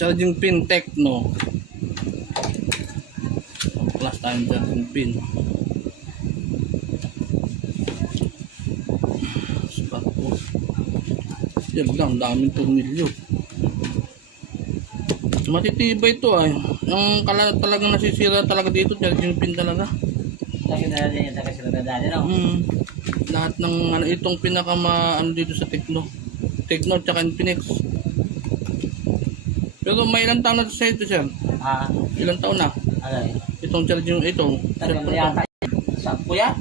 charging pin Tecno. Plus tayong charging pin. Spot po. Yan lang, daming tornilyo. Matitibay ito ay. Yung talagang nasisira talaga dito, charging pin talaga. Lahat ng itong pinaka dito sa Tecno tsaka Infinix. Pero may ilang taon na sa ito, sir? Ilang taon na? Itong charging ito. Sampo yan?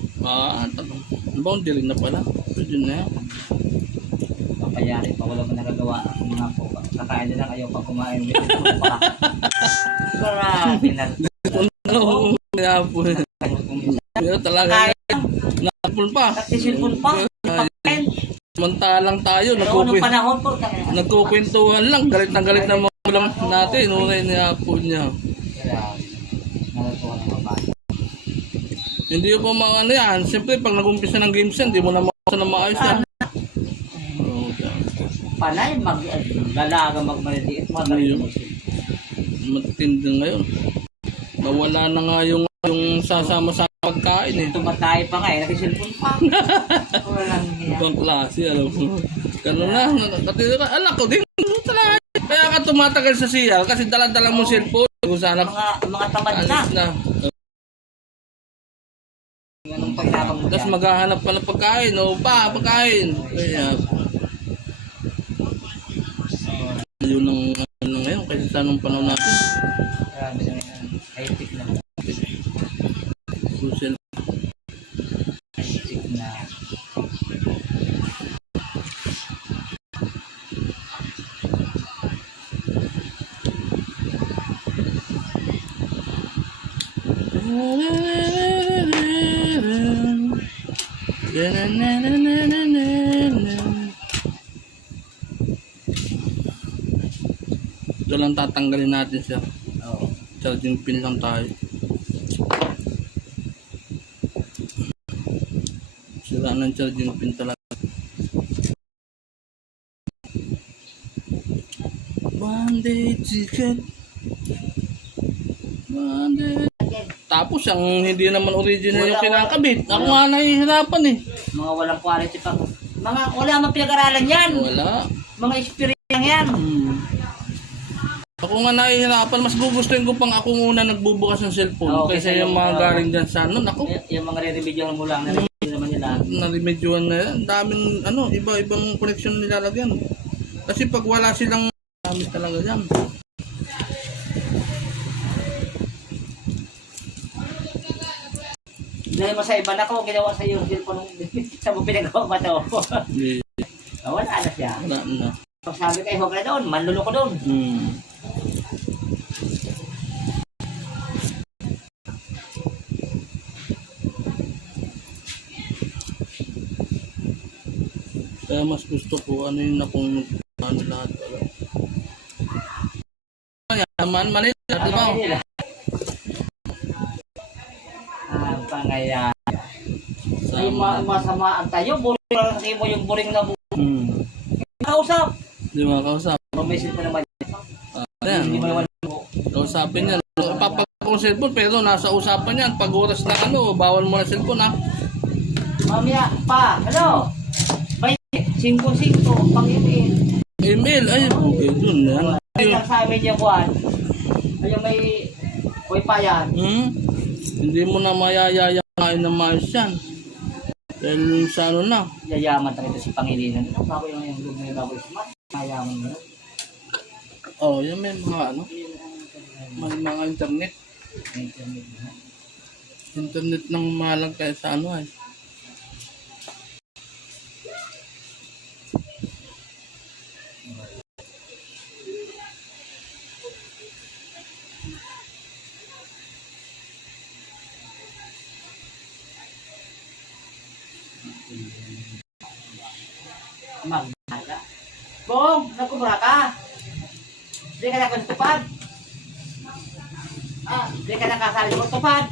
Boundary na pala. Pwede na yan. Papayari pa, wala mo nagagawa ang mga po. Kakain na lang ayaw pa kumain. Marami na. Oo, napul. Pero talaga napul pa. Nagsisilpon pa. Samantalang tayo, nagkukwentuhan lang. Galit na galit na mga ulam natin. Unay niya po niya. Hindi po mga ano yan. Siyempre, pag nag-umpisa ng games yan, hindi mo na makasa na maayos yan. Panay, maglalaga, magmaliliit, magaling. Matindi ngayon. Nawala na nga yung sasama sa pagkain eh. Tumatay pa nga eh, nakisilpon pa. Ibang klase, alam mo. Ganun na, alam ko din. Kaya ka tumatagal sa siya kasi dala-dala mo cellphone. Sana mga tamad na. Tapos maghahanap pa ng pagkain. O pagkain. Kaya yun ang ngayon kasi sa anong panahon natin. High-tech na. Social. High-tech na. Ito lang tatanggalin natin siya. Oo. Charging pin lang tayo. Sira ng charging pin talaga. One day ticket. One day. Tapos ang hindi naman original yung kinakabit. Ako nga nahihirapan eh. Mga walang quality pa. Wala mang pinag-aralan yan. Wala. Mga experience lang yan. Ako nga nahihirapan, mas gugustuhin ko pang ako muna nagbubukas ng cellphone kaysa yung mga galing dyan sa ano. Naku, yung mga re-remedyohan mo lang, na-remedyo naman nila. Na-remedyohan na yan. Daming iba-ibang connection nilalagyan. Kasi pag wala silang gamit talaga yan. Dahil mo sa iba na ko, ginawa sa iyo yung cellphone sa mo pinagawa ba ito? Wala na siya. Wala na. Pag sabi kayo, huwag na doon, manlulo ko doon. Kaya mas gusto ko ano yung akong lahat pala. Manila, di ba? Pangaya. Ay masama ang tayo, buring lang kasi mo yung buring na buring. Kausap. Di ba kausap? Pag-message mo naman. Hindi mo naman kausapin yan. Papagod ko cellphone pero nasa usapan yan. Pag oras na bawal mo na cellphone ha. Mamaya pa, hello. 5-5 pang email. Email? Ay, okay dun yan. Ay, sa amin yung kuhan. Ay, yung may wifi yan. Hindi mo na mayayayamain na maayos yan. Dahil sa ano na. Yayaman talaga si Pangilinan. Bago yung lumay bago yung smart. Mayaman mo. Oo, yan may mga ano. May mga internet. Internet ng mahalang kaya sa ano ay. Magbaga. Bong, nagkubra ka. Di ka na tupad. Di ka na kasali mo tupad.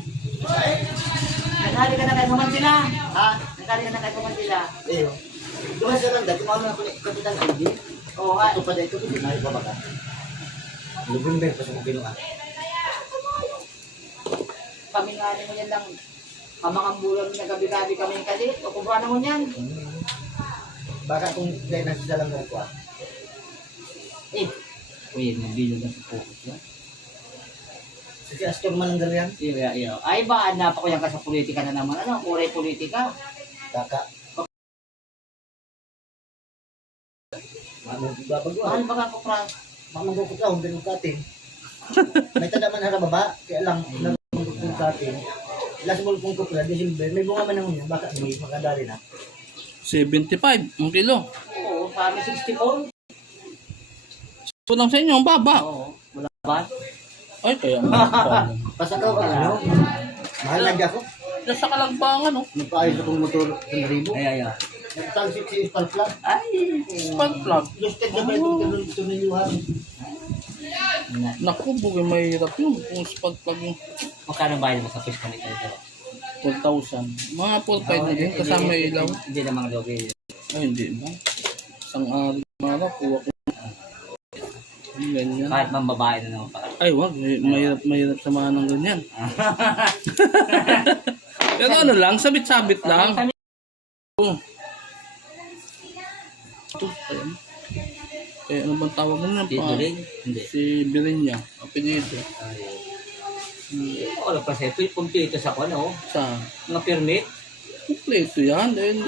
Nasali ka na kayo sa Manila. Nasali ka na kayo sa Manila. Doon sa lang dati, mga kapitan ID. Oo nga. Tupad ito, hindi na ipabaga. November pa sa Pilipinas. Kami nga mo yan lang. Kamangambulan na gabi-gabi kami kasi. O kubra naman yan. Baka kung dahil nasa lang mo ko ah. Uy, nabilog na sa focus yan. Si Astor Mananggal yan? Iya. Ay ba, napakuyan ka sa politika na naman. Ano, kuray politika? Kaka. Mahal ba ka ko, Frank? Mamanggo ko ka, huwag ganun katin. May tada man harababa, kaya lang, namanggo ko katin. Last ball kong kupra, December, may bunga man naman yan, baka may makadali na. 75 ang kilo. Oo, parang 64. So lang sa inyo, ang baba. Oo, wala ba? Ay, kaya mahal. Pasakaw ka lang. Mahal na ako. Nasa kalagbangan, no? Nagpaayos akong motor sa ribo. Ay. Nagtalsik si Spark Plug. Ay! Spark plug. Lusted na ba itong tununyuhan? Naku, bugay mahirap yun. Kung spark plug yung Magkano bayad mo sa piston nito? 4,000. Mga 4,500 na din, kasama ilaw. Hindi na mga dobe. Ay, hindi na. Isang araw, kuha ko. Ganyan. Kahit mang babae na naman pala. Ay, wag. Mahirap samahan ng ganyan. Pero ano lang, sabit-sabit lang. Oh. Ito, ayan. Eh, ano bang tawag mo na? Dito rin? Hindi. Si Birenya. Apelido. Wala pa siya. Kumpleto sa ano? Sa Mga permit? kumpleto yan. Then,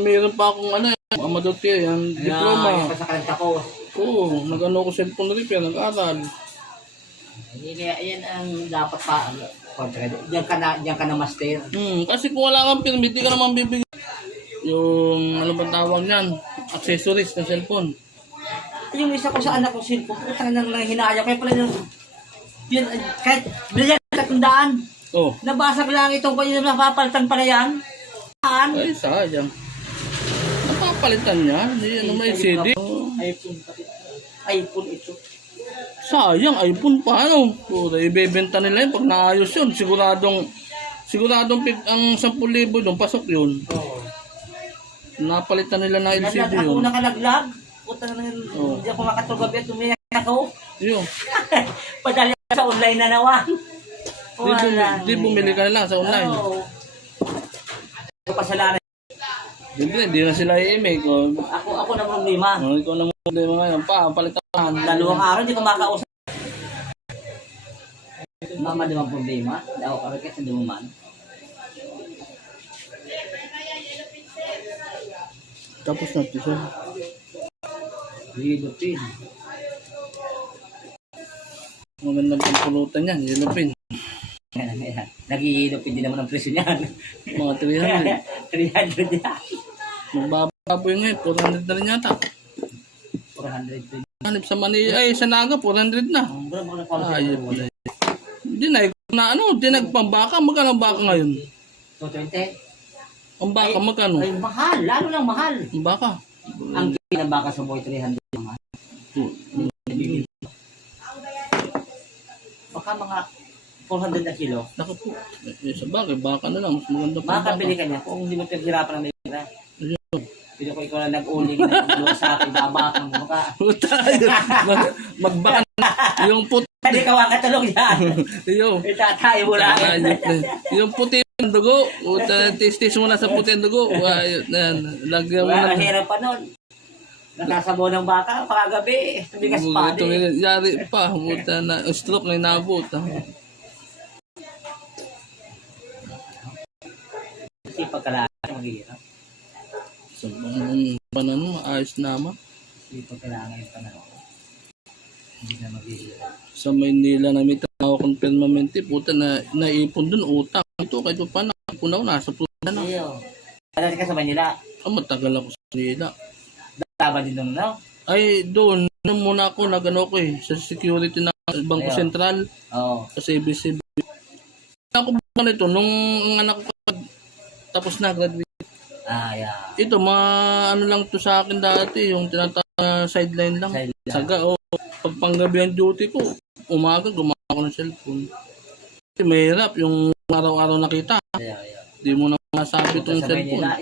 mayroon pa akong ano, Amadote, yan, diploma. Yung pasakanta ko. Oo, nag-ano ko cellphone repair, nag-aral. Yan ang dapat pa. Diyan ka na master. Kasi kung wala kang permit, di ka naman bibigyan. Yung, ano bang tawag niyan? Accessories ng cellphone. Yung isa ko sa anak ko cellphone, putang nang hinaya. Kaya pala yun, kahit bilyan sa tundaan. Oh. Nabasag lang itong kanya na napapalitan pala yan. Saan? Ay, sayang. Napapalitan niya. Hindi, ano may CD. iPhone ito. Sayang, iPhone pa, ano? Pura, ibebenta nila yun. Pag naayos yun, siguradong ang 10,000 doon, pasok yun. Oo. Napalitan nila na LCD Ako yun. nakalaglag. Putang nang hindi ako makatulog gabi at umiyak ako. Yun. Padali sa online na nawa. Di bumili ka na lang sa online. Oo. Pasalanan. Hindi na sila i-email ko. Ako na problema. Ikaw na problema ngayon. Palitan. Dalawang araw hindi ko makausap. Mama di mang problema. Daw ka rin kasi duman. Tapos na ito siya. Hilupin. Magandang pampulutan yan. Hilupin. Nagihilupin din naman ang presyo niyan. Mga 300. 300 yan. Magbababoy ngayon. 400 na rin yata. 400. Hanip sa Manila. Ay, sa Naga. 400 na. Ayun. Di nagpambaka. Magkano ang baka ngayon? 220. Ang baka magkano? Ay, mahal. Lalo lang mahal. Ang baka. Ang ng baka sa boy 300 naman. Baka mga 400 na kilo. Naku po. Sa bagay, baka na lang. Mas maganda pa. Makakabili ka niya kung hindi mo pinaghirapan ng may Ayun. Pero kung ikaw na nag-uling na sa akin, babakang mo ka. Puta. Magbaka na. Yung puti. Hindi ka makatulog yan. Yung. Itatay mo lang. Yung puti ng dugo. Tis-tis mo na sa puti ng dugo. Lagyan mo na. Mahirap pa nun. Nakasabo ng baka, pakagabi. Tumigas pa din. Yari pa. Puta na. Stroke na inabot. Kasi pagkalaman, maghihirap. Sa bang panan, ayos naman. Kasi pagkalaman yung panahon. Hindi na maghihirap. Sa Maynila na may tao kong permanente, puta na naipon dun, utang. Ito, kahit pa na, punaw, nasa puta na. Iyo. Dati ka sa Manila. Matagal ako sa Manila. Daba din doon, no? Ay, doon, muna ako, nagano ko sa security ng Bangko Sentral, Oo. sa CBC. Ako ba nito, nung ang anak ko, tapos na, graduate. Yeah. Ito, ano lang to sa akin dati, yung sideline lang. Sideline. Saga, pag panggabi ang duty ko, umaga, gumawa ko ng cellphone. Kasi mahirap, yung araw-araw nakita. Yeah. Di mo na masabi itong Sa cellphone. Manila,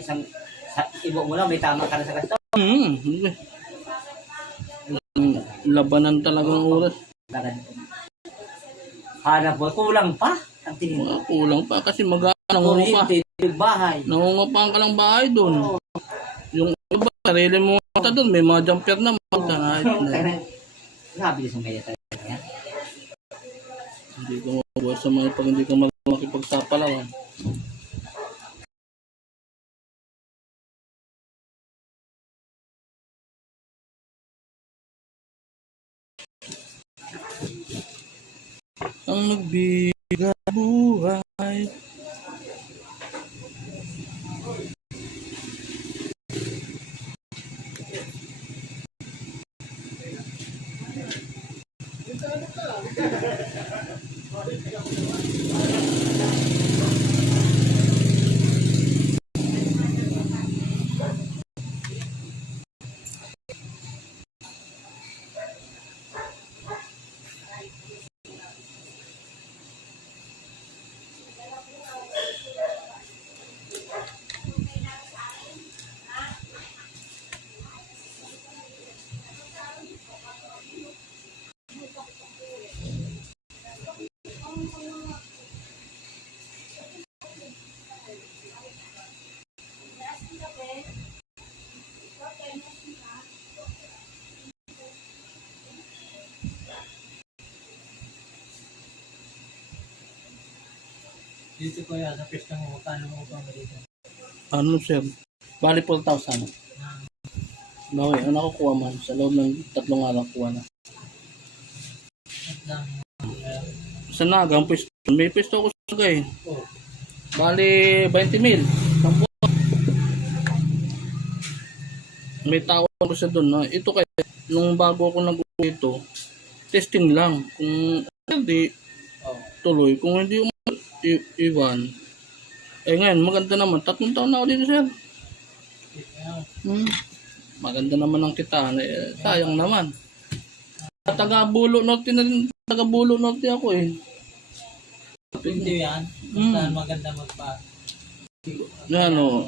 ibo mo lang, may tama ka na sa gasto. labanan talagang oras. Hanap boy, kulang pa. Ang tingin mo. Kulang pa kasi nangunga pa. Kuryente, yung bahay. Nangunga pa ang kalang bahay doon. Yung iba, sarili mo mata doon, may mga jumper na magtanahit na. Nabilis mo kaya tayo. Hindi ka mabuhay sa mga pag hindi ka makipagsapalawan. Ang nagbigay buhay. Dito ko yan, sa pista mo, magkano mo pa dito? Ano sir? Bali 4,000. Bawi, ang nakukuha man sa loob ng 3 araw kuha na. Sa Nagang pwesto, may pwesto ako sa Nagay. Bali 20,000. May tao ko sa doon na ito kaya nung bago ako nag-ito, testing lang. Kung hindi tuloy, kung hindi Iwan. Ngayon, maganda naman. 3 taon na ako dito, sir. Maganda naman ang kitaan. Sayang naman. Taga-Bulo Norte na rin. Taga-Bulo Norte ako eh. Hindi yan. Saan maganda magpa. Yan o.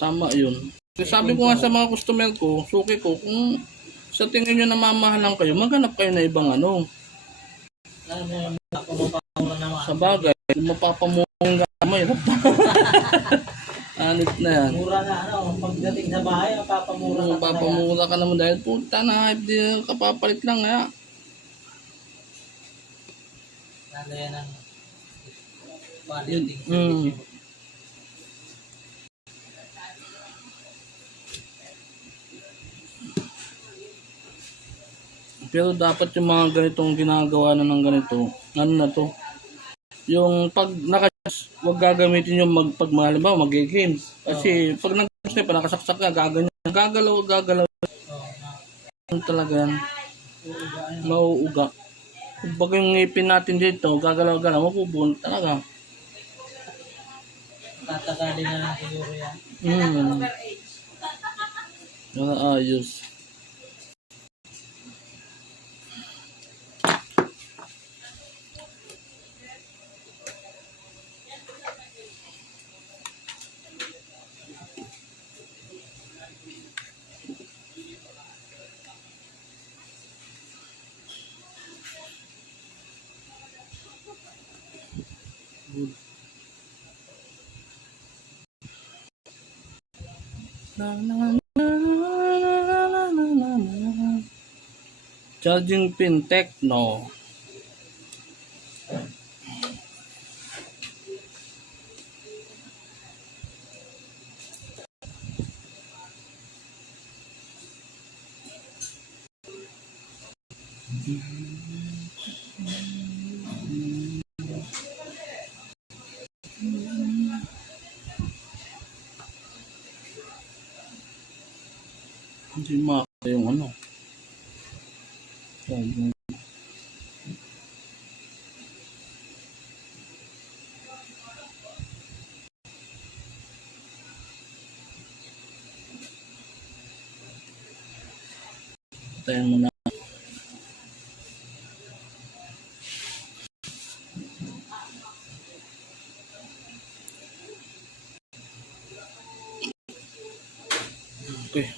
Tama yun. Sabi ko nga sa mga customer ko, suki ko, kung sa tingin nyo namamahalan kayo, maghanap kayo na ibang ano. Sa bagay, kung mapapamurang gamay, hirap na. Anit na yan. Mura na pagdating sa bahay, mapapamura ka naman dahil puta na, hindi kapapalit lang kaya. Lalo yan ang value. Pero dapat yung mga ganitong ginagawa na ng ganito, ano na to, yung pag wag gagamitin yung pag halimbawa mag-games. Kasi pag nag-games pa nakasaksak ka, gagalaw. Talaga yan. Mauuga. Pag yung ngipin natin dito, gagalaw-galaw, mapubunot talaga. Tatagalin na lang siguro yan. Ayos. Charging pin Techno. Hindi makakita yung ano. Tayo muna. Okay.